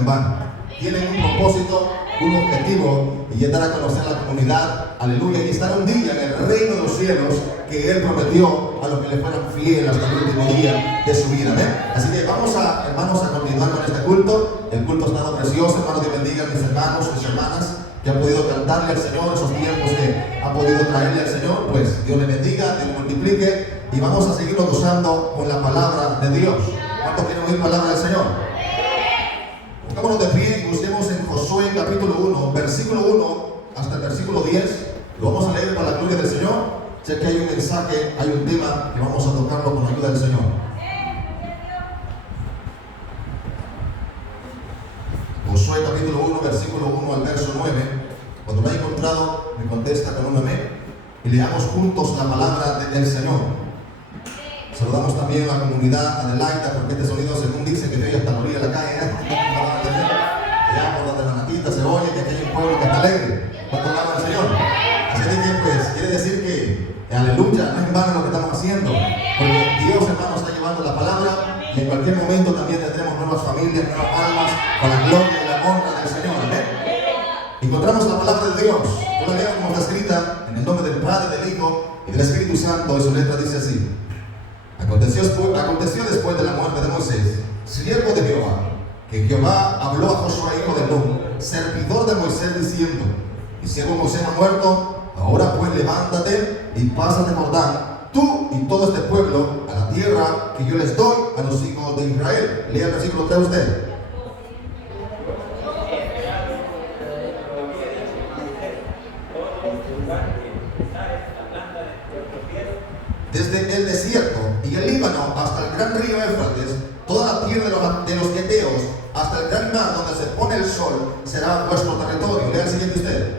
en vano. Tienen un propósito, un objetivo, y es dar a conocer a la comunidad, aleluya, y estar un día en el reino de los cielos que Él prometió a los que le fueran fieles hasta el último día de su vida. ¿Ven? Así que vamos a, hermanos, a continuar con este culto. El culto ha estado precioso, hermanos. Dios bendiga a mis hermanos, mis hermanas que han podido cantarle al Señor esos tiempos que ha podido traerle al Señor. Pues Dios le bendiga, Dios le multiplique, y vamos a seguirlo gozando con la palabra de Dios. ¿Cuántos quieren oír palabra del Señor? Pongámonos de pie y busquemos en Josué capítulo 1, versículo 1 hasta el versículo 10. Lo vamos a leer para la gloria del Señor. Sé que hay un mensaje, hay un tema que vamos a tocarlo con la ayuda del Señor. Josué capítulo 1, versículo 1 al verso 9. Cuando lo haya encontrado, me contesta con un amén. Y leamos juntos la palabra del Señor. Saludamos también a la comunidad Adelaida, porque este sonido, según dice, que viene hasta la orilla de la calle. Allá por donde la natita se oye que aquí hay un pueblo que está alegre. ¿Cuánto alaba al Señor? Así que, pues, quiere decir que, aleluya, no es en vano lo que estamos haciendo. Porque Dios, hermano, está llevando la palabra, y en cualquier momento también tendremos nuevas familias, nuevas almas, para la gloria y la honra del Señor. Amén. Encontramos la palabra de Dios. Yo la leo como está escrita, en el nombre del Padre, del Hijo y del Espíritu Santo, y su letra dice así. Aconteció después de la muerte de Moisés, siervo de Jehová, que Jehová habló a Josué, hijo de Nun, servidor de Moisés, diciendo: mi siervo Moisés ha muerto, ahora pues levántate y pásate Jordán, tú y todo este pueblo, a la tierra que yo les doy a los hijos de Israel. Lea el versículo 3 usted. Desde el desierto y el Líbano hasta el gran río Éufrates, toda la tierra de los Eteos, hasta el gran mar donde se pone el sol, será vuestro territorio. Lea el siguiente usted.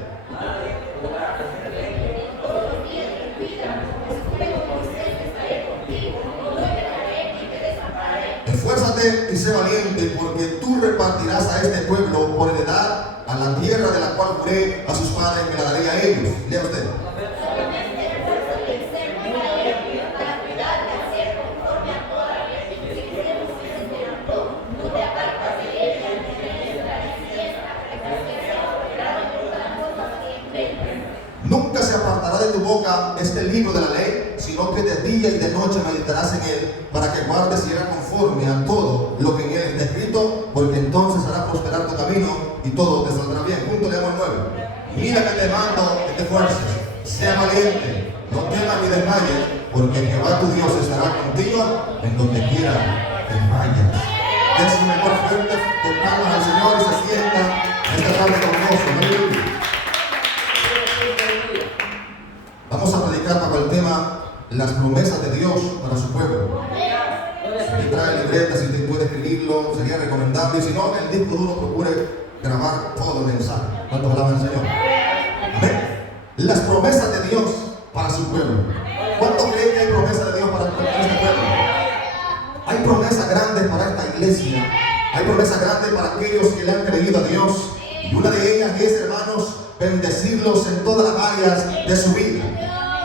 Esfuérzate y sé valiente, porque tú repartirás a este pueblo por heredad a la tierra de la cual juré a sus padres que la daré a ellos. Lea usted. Nunca se apartará de tu boca este libro de la ley, sino que de día y de noche meditarás en él, para que guardes y hagas conforme a todo lo que en él está escrito, porque entonces hará prosperar tu camino y todo te saldrá bien. Junto leamos 9. Mira que te mando que te esfuerces, sea valiente, no temas ni desmayes, porque Jehová tu Dios estará contigo en donde quiera que vayas. Es su mejor fuerte, que palmas al Señor y se sienta esta tarde con gozo. Aleluya. Vamos a predicar bajo el tema las promesas de Dios para su pueblo. Si trae libreta, si usted puede escribirlo, sería recomendable. Y si no, el disco duro procure grabar todo el mensaje. ¿Cuántos alaban al Señor? Amén. Las promesas de Dios para su pueblo. ¿Cuántos creen que hay promesas de Dios para este pueblo? Hay promesas grandes para esta iglesia. Hay promesas grandes para aquellos que le han creído a Dios. Y una de ellas es, hermanos, bendecirlos en todas las áreas de su vida.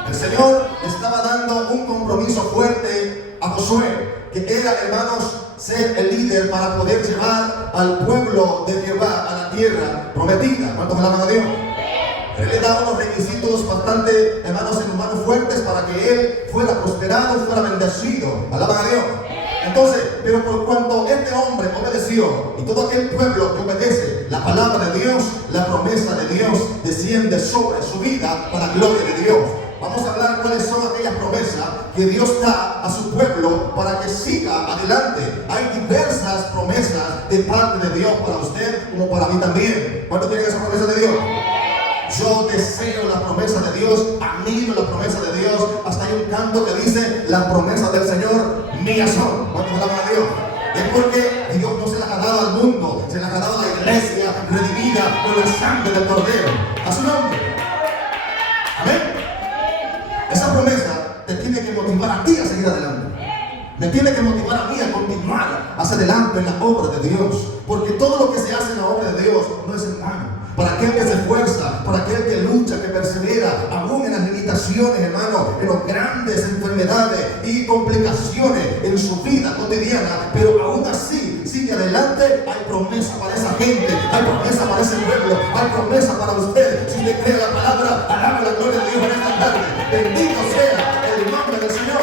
El Señor estaba dando un compromiso fuerte a Josué, que era, hermanos, ser el líder para poder llevar al pueblo de Jehová a la tierra prometida. ¿Cuántos alaban a Dios? Él le da unos requisitos bastante, hermanos fuertes para que él fuera prosperado y fuera bendecido. Alaban a Dios. Entonces, pero por cuanto este hombre obedeció, y todo aquel pueblo que obedece la palabra de Dios, la promesa de Dios desciende sobre su vida para la gloria de Dios. Vamos a hablar cuáles son aquellas promesas que Dios da a su pueblo para que siga adelante. Hay diversas promesas de parte de Dios para usted como para mí también. ¿Cuántos tienen esa promesa de Dios? Yo deseo la promesa de Dios, anhelo la promesa de Dios. Hasta hay un canto que dice: las promesas del Señor mías son. ¿Cuántos alaban a Dios? Es porque Dios no se las ha dado al mundo, se las ha dado a la iglesia redimida con la sangre del Cordero. A su nombre. Amén. Esa promesa te tiene que motivar a ti a seguir adelante. Me tiene que motivar a mí a continuar hacia adelante en la obra de Dios. Porque todo lo que se hace en la obra de Dios no es en vano. Para aquel que se esfuerza, para aquel que lucha, que persevera, aún en las limitaciones, hermano, en las grandes enfermedades y complicaciones en su vida cotidiana, pero aún así sigue adelante. Hay promesa para esa gente, hay promesa para ese pueblo, hay promesa para usted. Si usted cree la palabra, alabe la gloria de Dios en esta tarde. Bendito sea el nombre del Señor.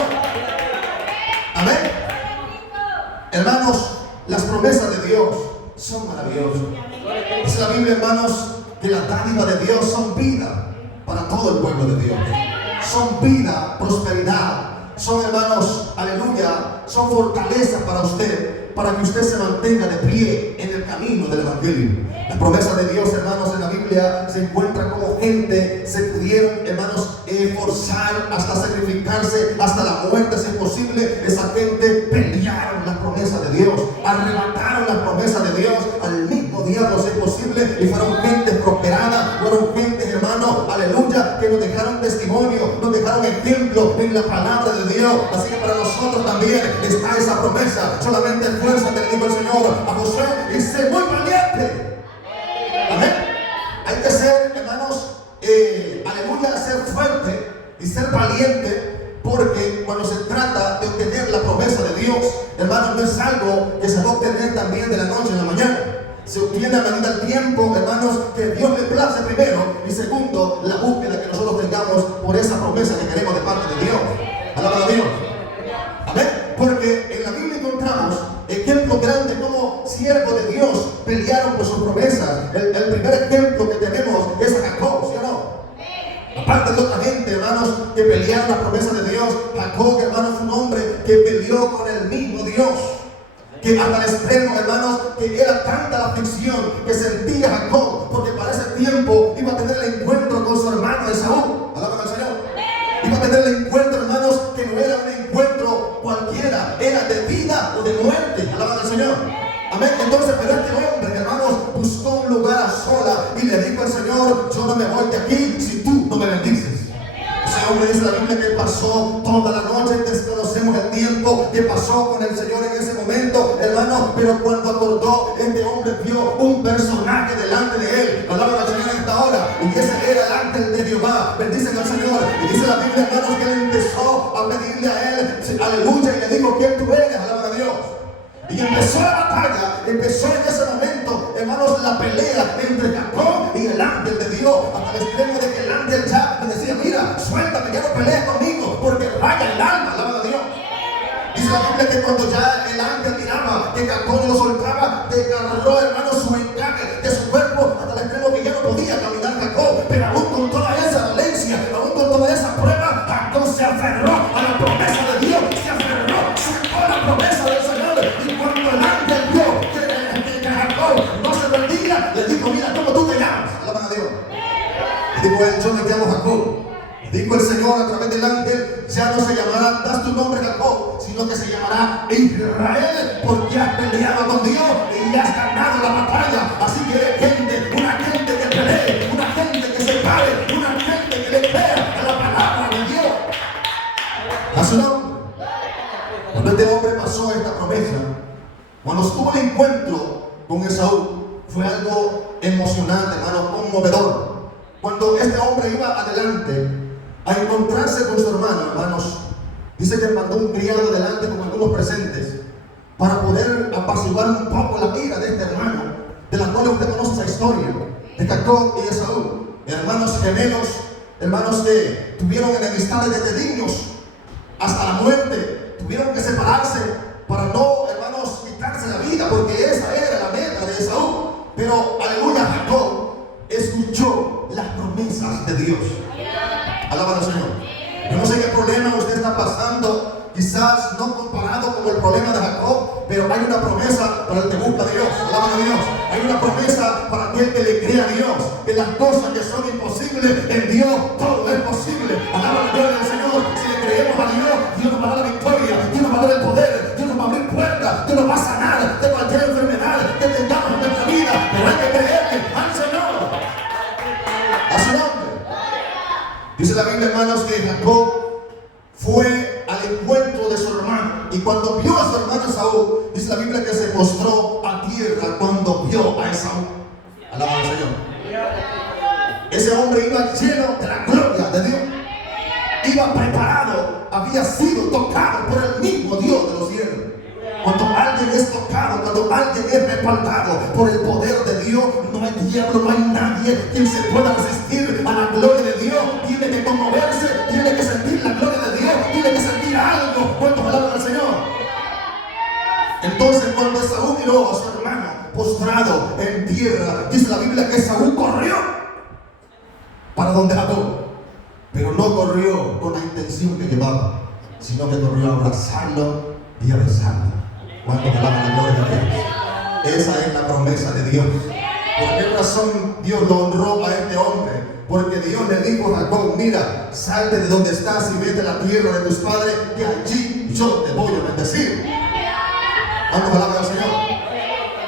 Amén. Hermanos, las promesas de Dios son maravillosas. Dice la Biblia, hermanos, que la dádiva de Dios son vida para todo el pueblo de Dios. Son vida, prosperidad. Son, hermanos, aleluya, son fortaleza para usted, para que usted se mantenga de pie en el camino del Evangelio. Las promesas de Dios, hermanos, en la Biblia se encuentran como gente se pudieron, hermanos, forzar hasta sacrificarse, hasta la muerte si es posible. Esa gente pelearon las promesas de Dios, arrebataron las promesas de Dios al mismo diablo si es posible, y fueron gente prosperada, fueron gente, hermanos, aleluya, que nos dejaron testimonio, nos dejaron ejemplo en la palabra de Dios. Así que para nosotros también está esa promesa. Solamente esfuérzate, le dijo el Señor a Josué, y sé muy valiente. Amén. Hay que ser, hermanos, aleluya, ser fuerte y ser valiente, porque cuando se trata de obtener la promesa de Dios, hermanos, no es algo que se va a obtener también de la noche a la mañana. Se obtiene a medida del tiempo, hermanos, que Dios le place primero, y segundo, la búsqueda que nosotros tengamos por esa promesa que queremos de parte de Dios. Alabado a Dios. Amén. Porque en la Biblia encontramos ejemplos grandes como siervos de Dios pelearon por sus promesas. El primer ejemplo que tenemos es a Jacob, ¿sí o no? Aparte de otra gente, hermanos, que pelearon la promesa de Dios, Jacob, hermanos, fue un hombre que peleó con el mismo Dios. Que hasta el extremo, hermanos, que era tanta la aflicción que sentía Jacob, porque para ese tiempo iba a tener el encuentro con su hermano Esaú. Alabado al Señor. Iba a tener el encuentro, hermanos, que no era un encuentro cualquiera, era de vida o de muerte. Alabado al Señor. Amén. Entonces, pero este hombre, hermanos, buscó un lugar a sola y le dijo al Señor, yo no me voy de aquí si tú no me bendices. Ese hombre, dice la Biblia, que pasó toda la noche, desconocemos el tiempo que pasó con el Señor en ese momento, hermano, pero cuando acordó, este hombre vio un personaje delante de él. Alaba al Señor en esta hora, y ese era el ángel de Jehová. Bendicen al Señor. Y dice la Biblia, hermanos, que él empezó a pedirle a él, aleluya, y le dijo, ¿quién tú eres? Alaba a Dios. Y empezó la batalla, empezó en ese momento, hermanos, la pelea entre Jacob y el ángel de Dios, hasta el extremo de que el ángel ya le decía, mira, suéltame, ya no pelees conmigo, porque raya el alma. Alaba a Dios. Dice la Biblia que cuando ya el ángel miraba que Jacob lo soltaba, desgarró, hermanos, su encaje de su cuerpo hasta el extremo que ya no podía caminar Jacob. Pero aún con toda esa dolencia, aún con toda esa prueba, Jacob se aferró a la promesa de Dios, se aferró, sacó la promesa del Señor. Y cuando el ángel vio que Jacob no se rendía, le dijo, mira, ¿cómo tú te llamas? Alaba a Dios. Y dijo él, yo me llamo Jacob. Dijo el Señor a través del ángel, ya no se llamará, das tu nombre Jacob, sino que se llamará Israel, porque has peleado con Dios y has ganado la batalla. Así que gente, una gente que pelee, una gente que se pare, una gente que le crea a la palabra de Dios. A su nombre. Cuando este hombre pasó esta promesa, cuando tuvo el encuentro con Esaú, fue algo emocionante, hermano, conmovedor. Cuando este hombre iba adelante a encontrarse con su hermano, hermanos, dice que mandó un criado delante con algunos presentes para poder apaciguar un poco la ira de este hermano, de la cual usted conoce esa historia, de Jacob y Esaú, hermanos gemelos, hermanos que tuvieron enemistades desde niños hasta la muerte, tuvieron que separarse para no, hermanos, quitarse la vida, porque esa era la meta de Esaú. Pero, aleluya, Jacob escuchó las promesas de Dios. Alaba al Señor. Yo no sé qué problema usted está pasando, quizás no comparado con el problema de Jacob, pero hay una promesa para el que busca a Dios. Alaba a Dios. Hay una promesa para aquel que le cree a Dios, que las cosas que son imposibles en Dios, todo es posible. Alaba la gloria del Señor. Si le creemos a Dios, Dios nos va a dar la victoria, Dios nos va a dar el poder, Dios nos va a abrir puertas, Dios nos va a sanar de cualquier enfermedad que tengamos en nuestra vida. Pero hay que creerle al Señor. A su nombre. Dice la Biblia, hermanos, que Jacob fue al encuentro de su hermano, y cuando vio a su hermano Esaú, dice la Biblia que se postró a tierra cuando vio a Esaú. Alaba al Señor. Ese hombre iba lleno de la gloria de Dios, iba preparado, había sido tocado por el mismo Dios de los cielos. Cuando alguien es tocado, cuando alguien es respaldado por el poder de Dios, no hay diablo, no hay nadie quien se pueda resistir a la gloria de Dios. Tiene que conmoverse, tiene que sentir la gloria de Dios, tiene que sentir algo. ¿Cuántos alaban al Señor? Entonces cuando Esaú miró a su hermano postrado en tierra, dice la Biblia que Esaú corrió para donde Jacob, pero no corrió con la intención que llevaba, sino que corrió a abrazarlo y a besarlo. ¿Cuántos alaban la gloria de Dios? Esa es la promesa de Dios. ¿Por qué razón Dios lo honró a este hombre? Porque Dios le dijo a Jacob: mira, salte de donde estás y vete a la tierra de tus padres, que allí yo te voy a bendecir. ¿Cuántos alaban al Señor?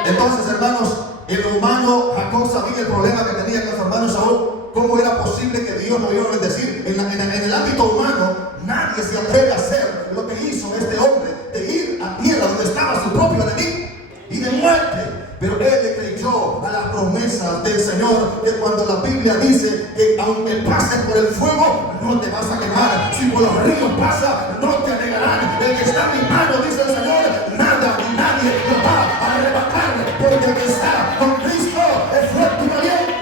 Entonces, hermanos, en lo humano, Jacob sabía el problema que tenía con su hermano Saúl. ¿Cómo era posible que Dios lo iba a bendecir? En el ámbito humano, nadie se atreve a hacer lo que hizo este hombre, de ir a tierra donde estaba su propio enemigo y de muerte. Pero él le creyó a las promesas del Señor, que cuando la Biblia dice que aunque pases por el fuego, no te vas a quemar. Si por los ríos pasas, no te anegarán. El que está en mi mano, dice el Señor, nada ni nadie lo va a arrebatar, porque el que está con Cristo es fuerte y valiente.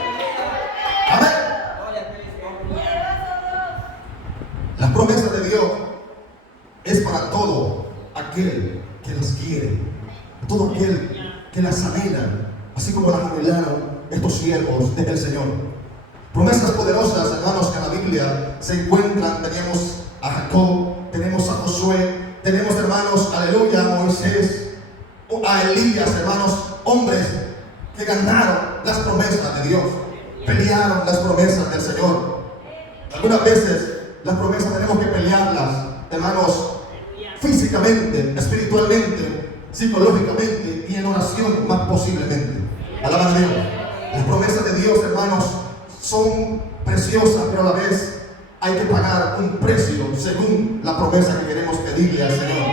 Amén. Las promesas de Dios es para todo aquel que las quiere, todo aquel que las anhelan, así como las anhelaron estos siervos del Señor. Promesas poderosas, hermanos, que en la Biblia se encuentran. Tenemos a Jacob, tenemos a Josué, tenemos, hermanos, aleluya, a Moisés, a Elías, hermanos, hombres que ganaron las promesas de Dios, pelearon las promesas del Señor. Algunas veces las promesas tenemos que pelearlas, hermanos, físicamente, espiritualmente, psicológicamente y en oración más posiblemente. Alaban a Dios. Las promesas de Dios, hermanos, son preciosas, pero a la vez hay que pagar un precio según la promesa que queremos pedirle al Señor.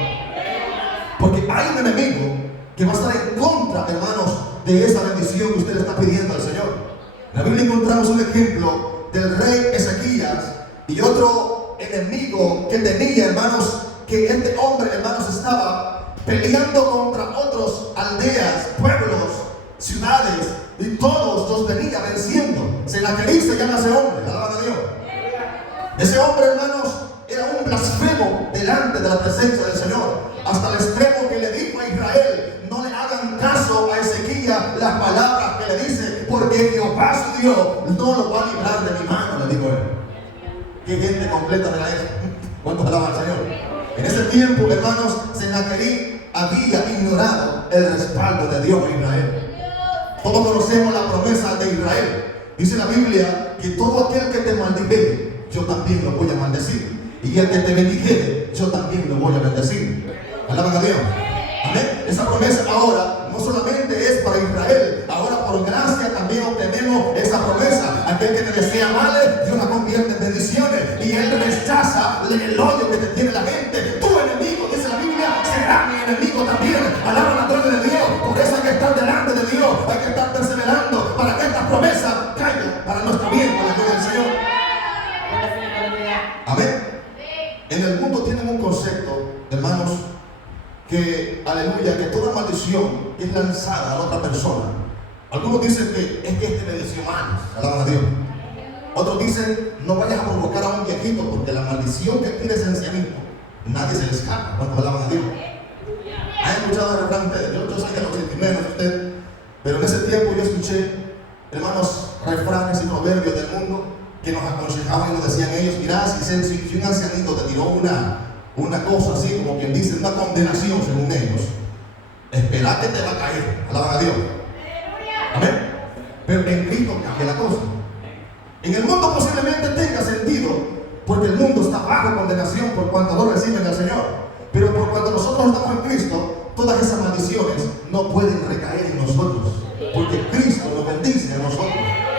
Porque hay un enemigo que va a estar en contra, hermanos, de esa bendición que usted le está pidiendo al Señor. En la Biblia encontramos un ejemplo del rey Ezequías y otro enemigo que tenía, hermanos, que este hombre, hermanos, estaba peleando contra otros aldeas, pueblos, ciudades, y todos los venía venciendo. Senaquerib se llama ese hombre, alaban a Dios. Ese hombre, hermanos, era un blasfemo delante de la presencia del Señor, hasta el extremo que le dijo a Israel: no le hagan caso a Ezequías las palabras que le dice, porque Jehová su Dios no lo va a librar de mi mano, le dijo él. Qué gente completa era esa. ¿Cuántos alaban al Señor? En ese tiempo, hermanos, Senaquerib había ignorado el respaldo de Dios a Israel. Todos conocemos la promesa de Israel. Dice la Biblia que todo aquel que te maldijere, yo también lo voy a maldecir. Y el que te bendijere, yo también lo voy a bendecir. Alaban a Dios. Amén. Esa promesa ahora no solamente es para Israel. Ahora por gracia también obtenemos esa promesa. Aquel que te desea males, Dios la convierte en bendiciones. Y Él rechaza el odio que te tiene la gente. Tu enemigo, dice la Biblia, será mi enemigo también. Alaba la gloria de Dios. Por eso hay que estar delante de Dios. Hay que estar perseverando para que esta promesa caiga para nuestro bien, para la gloria del Señor. Amén. En el mundo tienen un concepto, hermanos, que, aleluya, que toda maldición es lanzada a otra persona. Algunos dicen que es que este me deseó mal, alaban a Dios. Otros dicen: no vayas a provocar a un viejito, porque la maldición que tienes en sí mismo, nadie se le escapa. Cuando alaban a Dios. ¿Han escuchado el refrán? Yo soy de los 89, no sé usted, pero en ese tiempo yo escuché, hermanos, refranes y proverbios del mundo que nos aconsejaban y nos decían ellos: mirá, si un ancianito te tiró una cosa así, como quien dice, una condenación según ellos, espera que te va a caer. Alaban a Dios. Amén. Pero en Cristo cambia la cosa. En el mundo posiblemente tenga sentido, porque el mundo está bajo condenación por cuanto no reciben al Señor. Pero por cuanto nosotros estamos en Cristo, todas esas maldiciones no pueden recaer en nosotros, porque Cristo nos bendice a nosotros.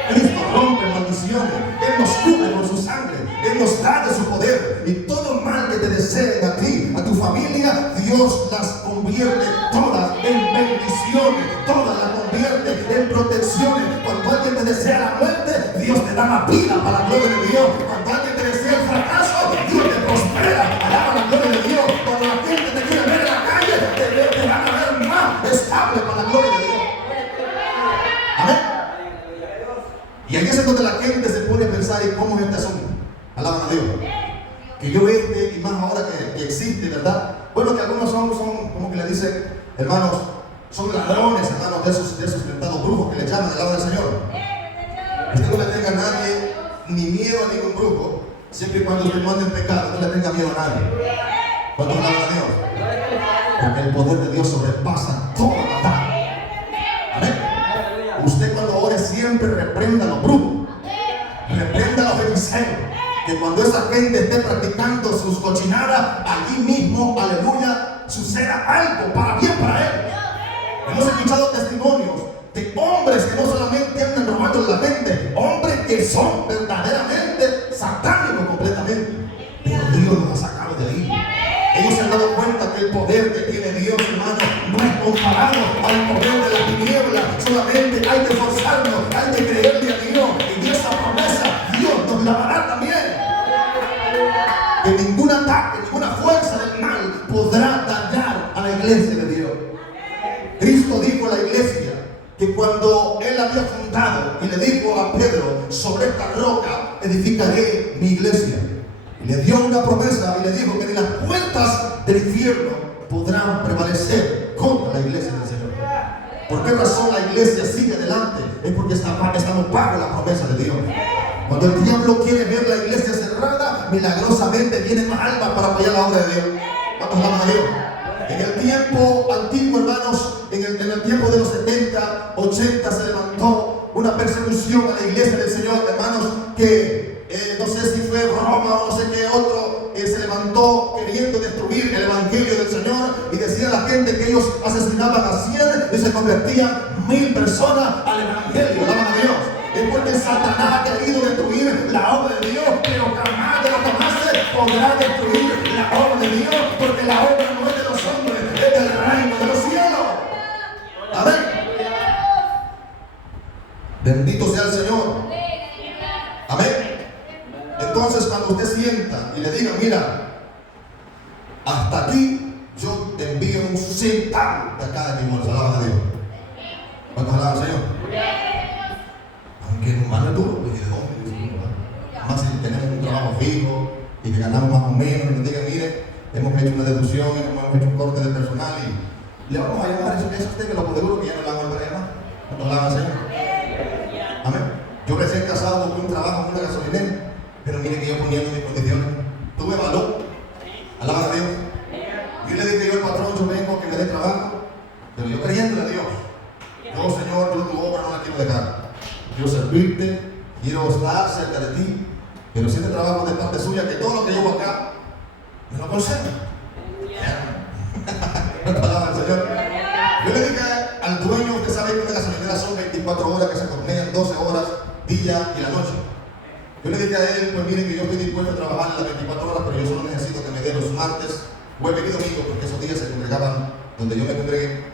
Cristo rompe maldiciones. Él nos cubre con su sangre. Él nos da de su poder. Y todo mal que te deseen a ti, a tu familia, Dios las convierte todas en bendiciones. Todas las convierte en protecciones. Cuando alguien te desea la muerte, Dios te da la vida para la gloria de Dios. Cuando alguien te desea el fracaso, Dios te prospera. Alaba la gloria de Dios. Cuando la gente te quiere ver en la calle, te va a Amén. Y ahí es donde la gente se pone a pensar, ¿y cómo es este asunto? Alaban a Dios. Que yo y más ahora que existe, ¿verdad? Bueno, que algunos son como que le dicen, hermanos, son ladrones, hermanos, de esos tentados brujos que le llaman al lado del Señor. Usted no le tenga a nadie ni miedo a ningún brujo, siempre y cuando usted no ande en pecado, no le tenga miedo a nadie. ¿Cuántos alaban a Dios? Porque el poder de Dios sobrepasa toda maldad. Amén. Usted cuando ore siempre reprenda a los brujos, reprenda a los hechiceros, que cuando esa gente esté practicando sus cochinadas, allí mismo, aleluya, suceda algo para bien para él. Hemos escuchado testimonios de hombres que no solamente andan robando la mente, hombres que son verdaderamente satánicos completamente, pero Dios los ha sacado de ahí. Ellos se han dado cuenta que el poder que tiene Dios, hermano, no es comparado al poder de la tiniebla. Solamente hay que esforzarnos, hay que creerle a Dios, y esa promesa Dios nos la dará también. Que ningún ataque, ninguna fuerza del mal podrá dañar a la iglesia de Dios. Cristo dijo a la iglesia que cuando Él había fundado y le dijo a Pedro, sobre esta roca edificaré mi iglesia. Y le dio una promesa y le dijo que ni las puertas del infierno podrán prevalecer contra la iglesia del Señor. ¿Por qué razón la iglesia sigue adelante? Es porque estamos bajo la promesa de Dios. Cuando el diablo quiere ver la iglesia cerrada, milagrosamente vienen almas para apoyar la obra de Dios. ¿Cuántos alaban a Dios? En el tiempo antiguo, hermanos, en el tiempo de los 70, 80, se levantó una persecución a la iglesia del Señor, hermanos, que no sé si fue Roma o no sé qué otro, se levantó queriendo destruir el evangelio del Señor, y decía la gente que ellos asesinaban a 100 y se convertían 1000 personas al evangelio. Alaban a Dios. Es porque Satanás ha querido destruir la obra de Dios, pero jamás de los jamás podrá destruir la obra de Dios, porque la obra no es de los hombres, es del reino de los cielos. Amén. Bendito sea el Señor. Amén. Entonces, cuando usted sienta y le diga, mira, hasta aquí yo te envío un centavo de acá de mi bolsa. Alaban a Dios. ¿Cuántos alaban al Señor? Aunque hermano es duro, pues, ¿de dónde? Más si tenemos un trabajo fijo y que ganamos más o menos, y nos digan, mire, hemos hecho una deducción, hemos hecho un corte de personal y le vamos a llamar eso a usted, que lo poderoso que ya no le vamos a volver a llamar. ¿Cuántos alaban al Señor? Amén. Yo recién casado busqué un trabajo en una gasolinera, pero mire que yo poniendo mis condiciones, tuve valor. Alaban a Dios. Yo le dije yo al patrón, yo vengo a que me dé trabajo, pero yo creyéndole a Dios. Yo, Señor, yo tu obra no la quiero dejar. Quiero servirte, quiero estar cerca de ti, pero si este trabajo de parte suya, que todo lo que llevo acá me lo concedo. Palabra del Señor. Yo le dije al dueño, usted sabe que una gasolinera son 24 horas que se tornean 12 horas, día y la noche. Yo le dije a él, pues miren que yo estoy dispuesto a trabajar las 24 horas, pero yo solo necesito que me dé los martes, jueves y domingo, porque esos días se congregaban donde yo me congregué.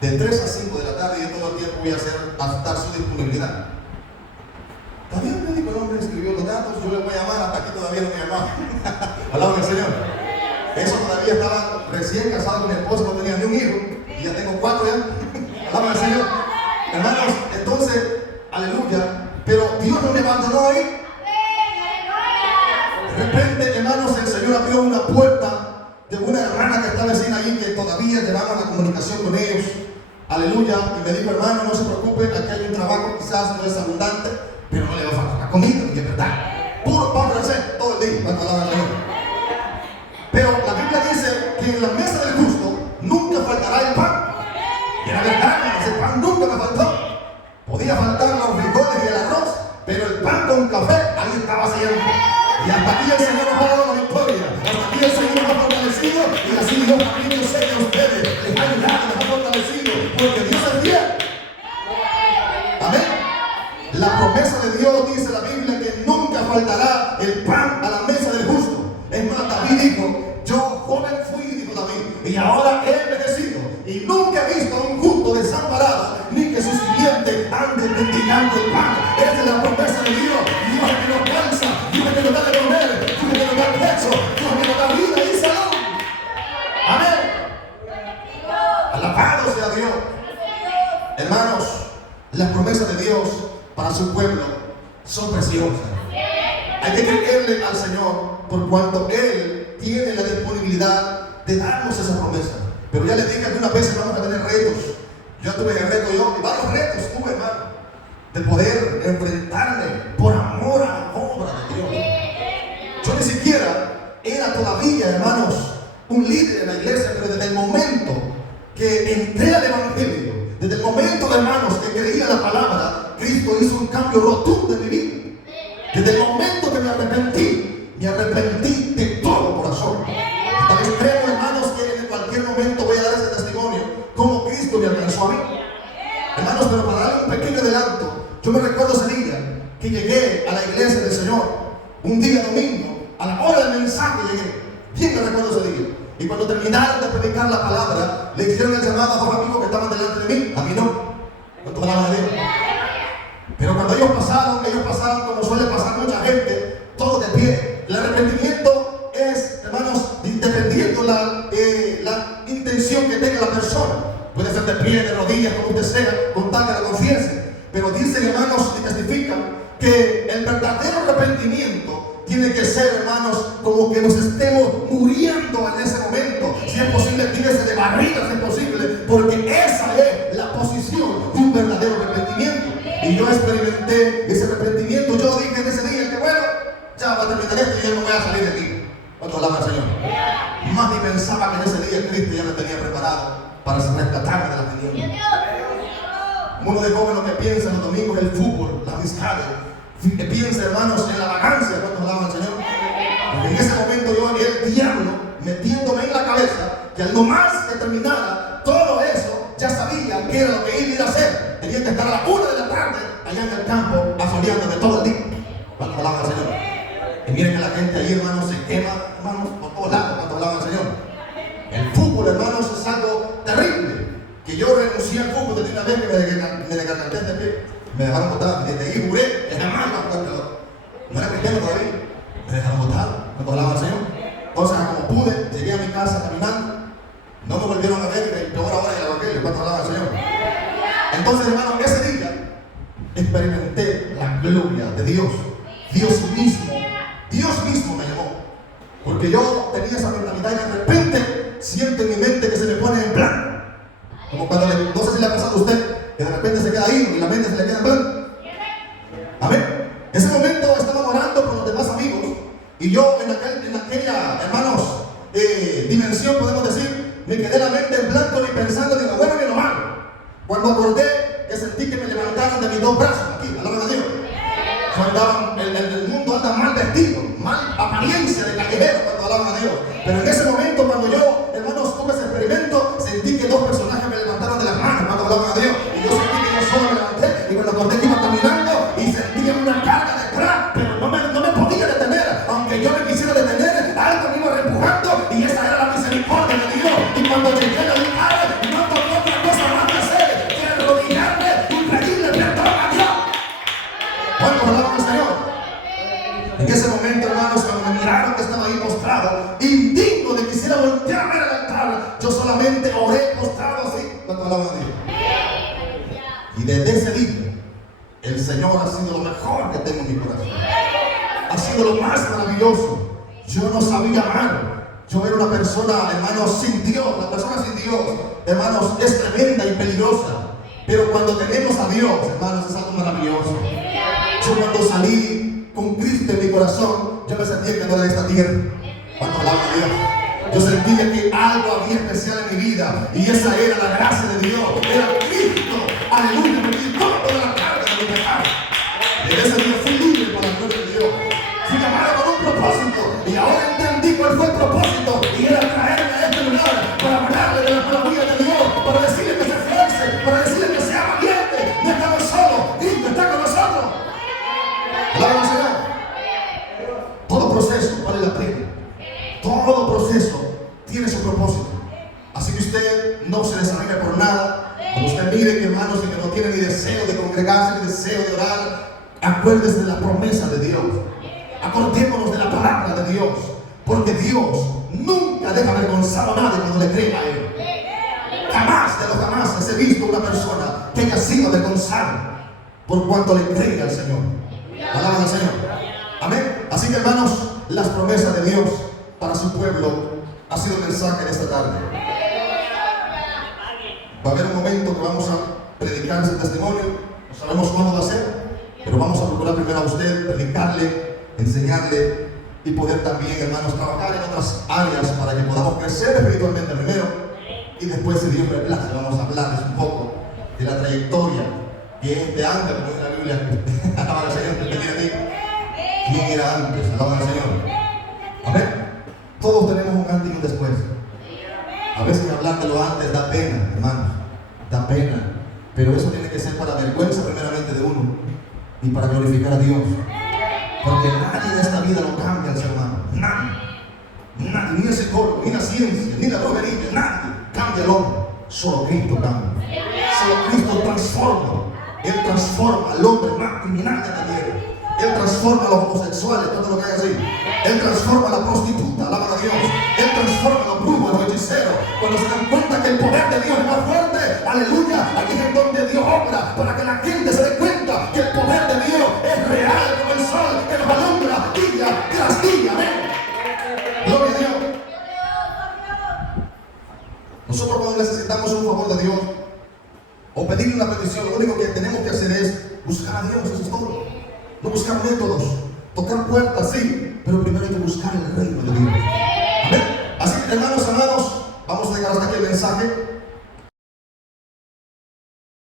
De 3 a 5 de la tarde, yo todo el tiempo voy a dar su disponibilidad. También me dijo el hombre, escribió los datos, yo le voy a llamar, hasta aquí todavía no me llamaba. Hablaba del Señor. Eso todavía estaba recién casado con mi esposa, no tenía ni un hijo, y ya tengo 4 ya. Hablaba del Señor. Hermanos, entonces, aleluya, pero Dios no me abandonó ahí. De repente, hermanos, el Señor abrió una puerta de una hermana que está vecina ahí, que todavía llevaba la comunicación con ellos. Aleluya. Y me dijo, hermano, no se preocupe, aquí hay un trabajo, quizás no es abundante, pero no le va a faltar la comida, y es verdad. Puro pan francés todo el día. Pero la Biblia dice que en la mesa del justo nunca faltará el pan. Y era verdad, ese pan nunca me faltó. Podía faltar los frijoles y el arroz, pero el pan con café, ahí estaba siempre. Y hasta aquí el Señor nos ha dado la victoria. Hasta aquí el Señor nos ha fortalecido. Y así Dios también, yo sé que a ustedes les ha ayudado, les ha fortalecido. Porque Dios es fiel. Amén. La promesa de Dios, dice la Biblia, que nunca faltará el pan a la mesa del justo. Es más, David dijo, yo joven fui, dijo David, y ahora he envejecido. Y nunca he visto a un justo desamparado, ni que su simiente ande mendigando el pan. Esa es la promesa de Dios. Dios es que nos cansa, Dios es que nos da de comer, Dios es que nos da pecho, Dios es que nos da vida y salud. Amén. Alabado sea Dios. Hermanos, Las promesas de Dios para su pueblo son preciosas. Hay que creerle al Señor por cuanto Él tiene la disponibilidad de darnos esa promesa. Pero ya le dije algunas veces vamos a tener retos. Yo tuve el reto, y varios retos tuve, hermano, de poder enfrentarme por amor a la obra de Dios. Yo ni siquiera era todavía, hermanos, un líder en la iglesia, pero desde el momento que entré al Evangelio, desde el momento, hermanos, que creía la palabra, Cristo hizo un cambio rotundo en mi vida. Desde el momento que me arrepentí de todo corazón. Hasta el extremo, hermanos, que en cualquier momento voy a dar ese testimonio, como Cristo me alcanzó a mí. Hermanos, pero para dar un pequeño adelanto, yo me recuerdo ese día que llegué a la iglesia del Señor, un día domingo, a la hora del mensaje llegué. Bien me recuerdo ese día. Y cuando terminaron de predicar la palabra, le hicieron el llamado a dos amigos que estaban delante de mí. A mí no. ¿Cuánto palabra de Dios? Pero cuando ellos pasaron como suele pasar mucha gente, todos de pie. El arrepentimiento es, hermanos, dependiendo la intención que tenga la persona. Puede ser de pie, de rodillas, como usted sea, con tal que lo confiese. Pero dicen, hermanos, y testifican que el verdadero arrepentimiento tiene que ser, hermanos, como que nos estemos muriendo en ese momento. Si es posible, tírese de barriga, si es posible, porque esa es la posición de un verdadero arrepentimiento. Y yo experimenté ese arrepentimiento. Yo dije en ese día que bueno, ya va a terminar esto y yo no voy a salir de aquí. ¿Cuánto alaba al Señor? Más ni pensaba que en ese día Cristo ya me tenía preparado para rescatarme de la tiniebla. Uno de jóvenes que piensa en los domingos el fútbol, las amistades, que piensa, hermanos, en la vagancia. ¿Cuánto alaba al Señor? Porque en ese momento yo vi el diablo metiéndome en la cabeza que al no más que terminara todo eso, ya sabía que era lo que iba a ir a hacer. Tenía que estar a la 1 de la tarde allá en el campo asoleándome todo el día. ¿Cuánto alaba al Señor? Y miren que la gente ahí, hermanos, se quema, hermanos, por todos lados. ¿Cuánto alaba al Señor? El fútbol, hermanos, es algo terrible. Que yo renuncié al fútbol desde una vez que me decanté de pie. Me dejaron botar. Desde ahí juré que jamás iba a jugar pelota. No era cristiano todavía. Me dejaron botar. ¿Cuánto alaba al Señor? Entonces, como pude, llegué a mi casa caminando. No me volvieron a ver, y peor ahora en el evangelio. ¿Cuánto alaba al Señor? Entonces, hermano, ese día experimenté la gloria de Dios. Dios mismo me llamó. Porque yo tenía esa mentalidad y de repente siento en mi mente que se me pone en blanco. Como cuando, no sé si le ha pasado a usted, que de repente se queda ahí y la mente se le queda en blanco. Amén. En ese momento estaba orando con los demás amigos y yo en aquella, hermanos, dimensión, podemos decir, me quedé la mente en blanco ni pensando ni lo bueno ni lo malo. Cuando acordé que sentí que me levantaron de mis dos brazos aquí, a la hora de Dios. El mundo anda mal vestido, mal apariencia de callejero cuando alaban a Dios. Pero en ese momento, cuando yo, hermanos, tuve ese experimento, sentí que dos personajes me levantaron de las manos cuando alaban a Dios. Y yo sentí que yo solo me levanté. Y cuando acordé que iba caminando y sentía una carga detrás, pero no me podía detener. Aunque yo me quisiera detener, algo me iba empujando y esa era la misericordia de Dios. Y cuando llegué a la cara, no tomé otra cosa más que hacer que arrodillarme y pedirle perdón a Dios. ¿Cuántos alaban al Señor? En ese momento, hermanos, cuando me miraron que estaba ahí postrado, indigno de quisiera voltear a ver el altar, yo solamente oré postrado así, cuando alaban a Dios. Y desde ese día, el Señor ha sido lo mejor que tengo en mi corazón. Ha sido lo más maravilloso. Yo no sabía amar. Yo era una persona, hermanos, sin Dios. La persona sin Dios, hermanos, es tremenda y peligrosa. Pero cuando tenemos a Dios, hermanos, es algo maravilloso. Yo cuando salí con Cristo en mi corazón, yo me sentía que no era de esta tierra. Cuando hablaba a Dios, yo sentía que algo había especial en mi vida. Y esa era la gracia de Dios. Era Cristo. Aleluya. Me quitó toda la carga de mi pecado. Y en ese día fui libre por la gloria de Dios. Fui llamado con un propósito. Y ahora entendí cuál fue el propósito. Y era traerme a este lugar para hablarle de la maravilla de Dios. Para decirle que se esfuerce. Para decirle que sea valiente. No estamos solos. Cristo está con nosotros. Alaba al Señor. Todo proceso vale la pena. Todo proceso tiene su propósito. Así que usted no se desanime por nada. Cuando usted mire que hermanos y que no tiene ni deseo de congregarse, ni deseo de orar, acuérdese de la promesa de Dios. Acordémonos de la palabra de Dios. Porque Dios nunca deja avergonzado a nadie cuando le cree a Él. Jamás de los jamás he visto una persona que haya sido avergonzado por cuanto le cree al Señor. Alaban al Señor. Amén. Así que, hermanos, las promesas de Dios para su pueblo ha sido el mensaje de esta tarde. Va a haber un momento que vamos a predicar ese testimonio. No sabemos cuándo va a ser, pero vamos a procurar primero a usted predicarle, enseñarle y poder también, hermanos, trabajar en otras áreas para que podamos crecer espiritualmente primero, y después, si Dios me place, vamos a hablarles un poco de la trayectoria que es de antes, como dice la Biblia. Alaban al Señor, que tenía aquí. ¿Quién era antes? Alaban al Señor. Amén. Todos tenemos un antes y un después. A veces hablar de lo antes da pena, hermanos, da pena, pero eso tiene que ser para vergüenza primeramente de uno y para glorificar a Dios, porque nadie de esta vida lo cambia al ser humano. Nadie, ni el psicólogo, ni la ciencia, ni la brujería, nadie cambia al hombre. Solo Cristo cambia. Solo Cristo transforma. Él transforma al hombre más criminal de la tierra. Él transforma a los homosexuales, tanto lo que hay así. Él transforma a la prostituta, alaban a Dios. Él transforma a los brujos, a los hechiceros. Cuando se dan cuenta que el poder de Dios es más fuerte, aleluya, aquí es donde Dios obra, para que la gente se dé cuenta que el poder de Dios es real, como el sol que nos alumbra día tras día. Amén. Gloria a Dios. Nosotros, cuando necesitamos un favor de Dios o pedirle una petición, lo único que tenemos que hacer es buscar a Dios. Eso es todo. No buscar métodos, tocar puertas, sí, pero primero hay que buscar el reino de Dios. Amén. Así que, hermanos amados, vamos a dejar hasta aquí el mensaje.